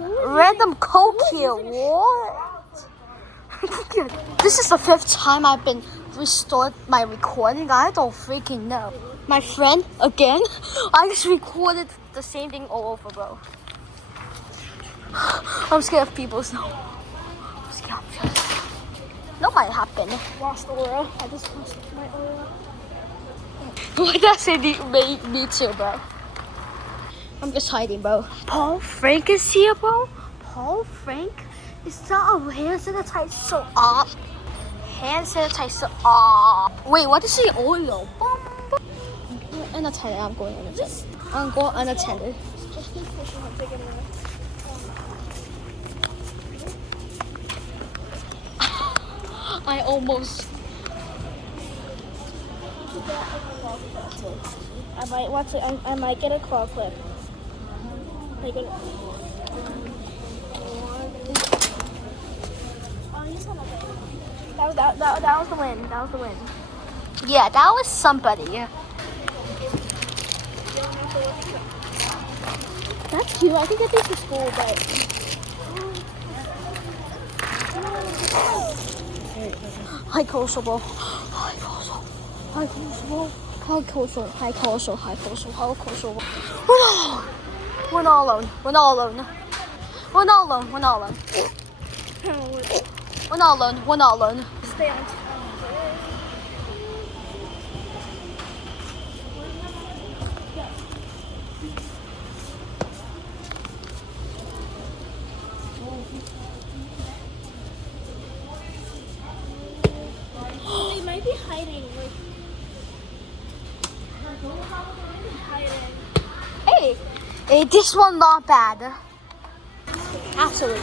Random Coke here. What? This is the 5th time I've been restored my recording. I don't freaking know. My friend, again, I just recorded the same thing all over, bro. I'm scared of people, so I'm scared. That might happen. Lost aura. I just lost my aura. What does it me too, bro? I'm just hiding, bro. Paul Frank is here, bro. Paul Frank? Is that a hand sanitizer off? Hand sanitizer off. Wait, what is the oil? Unattended. I'm going unattended. I'm going unattended. Just keep pushing it big enough. I almost. I might watch it. I might get a claw clip. Like a, that was the win. That was the win. Yeah, that was somebody. That's cute. I can get these for school, but. High coastal. High coastal. High coastal. High coastal. High coastal. High coastal. High coastal. We're not alone. We're not alone. We're not alone. We're not alone. We're not alone. We're not alone. Stay on time. They might be hiding. Like, Hey, this one not bad. absolutely.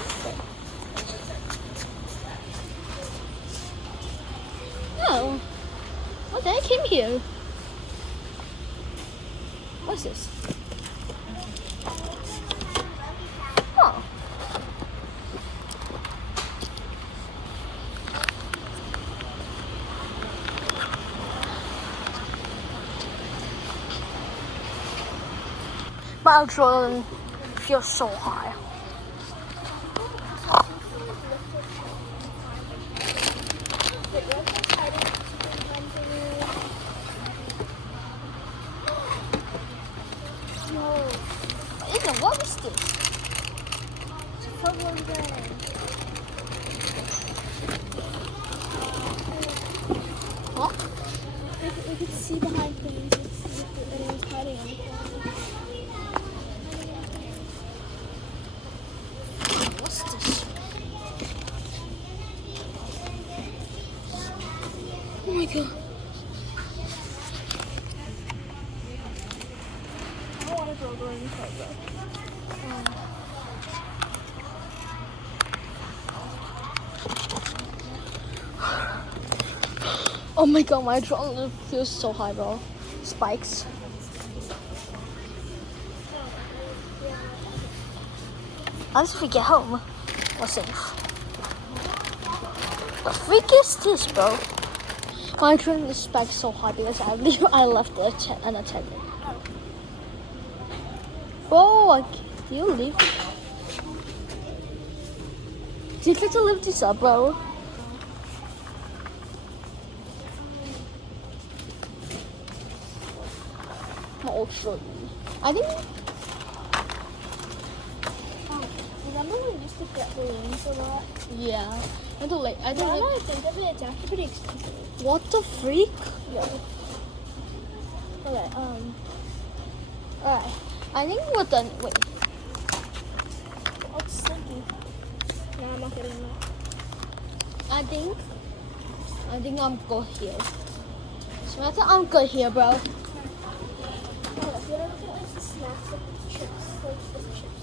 No. Okay, I came here. What's this? Oh. My adrenaline feels so high. Ethan, what is this? Huh? We could see behind things if anyone's hiding anything. What's this? Oh my god. I don't want to go during the program. Oh my god, my adrenaline feels so high, bro. Spikes. At least if we get home, we're safe. The freak is this, bro? My adrenaline spikes so high because I left the unattended. Bro, do you leave? Do you think to lift this up, bro? I'll show you. I think. Remember when we used to get balloons a lot? Yeah. I don't like. I Now don't that I like. think of it, it's actually pretty expensive. What the freak? Yeah. Okay. Alright. I think we're done. Wait. Oh, it's slinky. No, I'm not getting that. I think I'm good here. Samantha, I'm good here, bro. Oh, if you ever get like the snacks, like the chips, like the chips.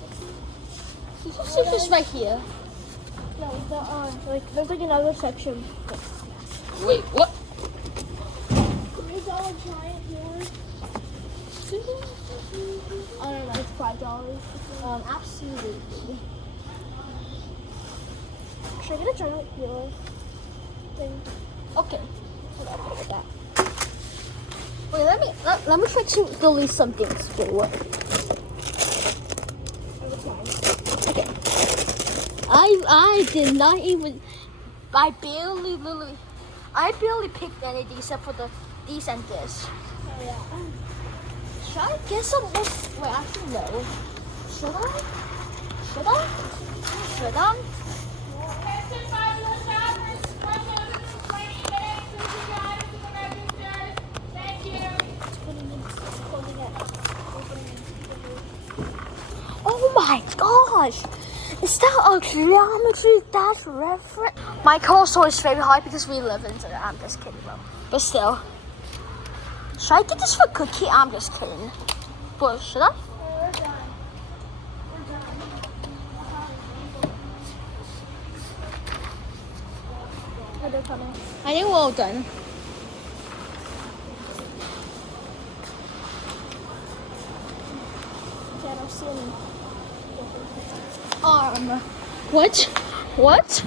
This is just right here. No, like there's like another section. Wait, what? There's all giant here. I don't know, it's $5. Absolutely. Should I get a giant healer thing? Okay. Hold on, I'll get that. Wait, let me try to delete some things. Wait, what? Oh, it's mine. Okay. I did not even. I barely picked anything except for these and this. Oh yeah. Should I get some more? Wait, actually no. Should I? Should I? Should I? Oh my gosh! Is that a geometry dash reference? My cursor is very high because we live in it. I'm just kidding, bro. But still. Should I get this for cookie? I'm just kidding. But should I? We're done. Oh, they're coming. I think we're all done. Yeah, I don't see any. What? What?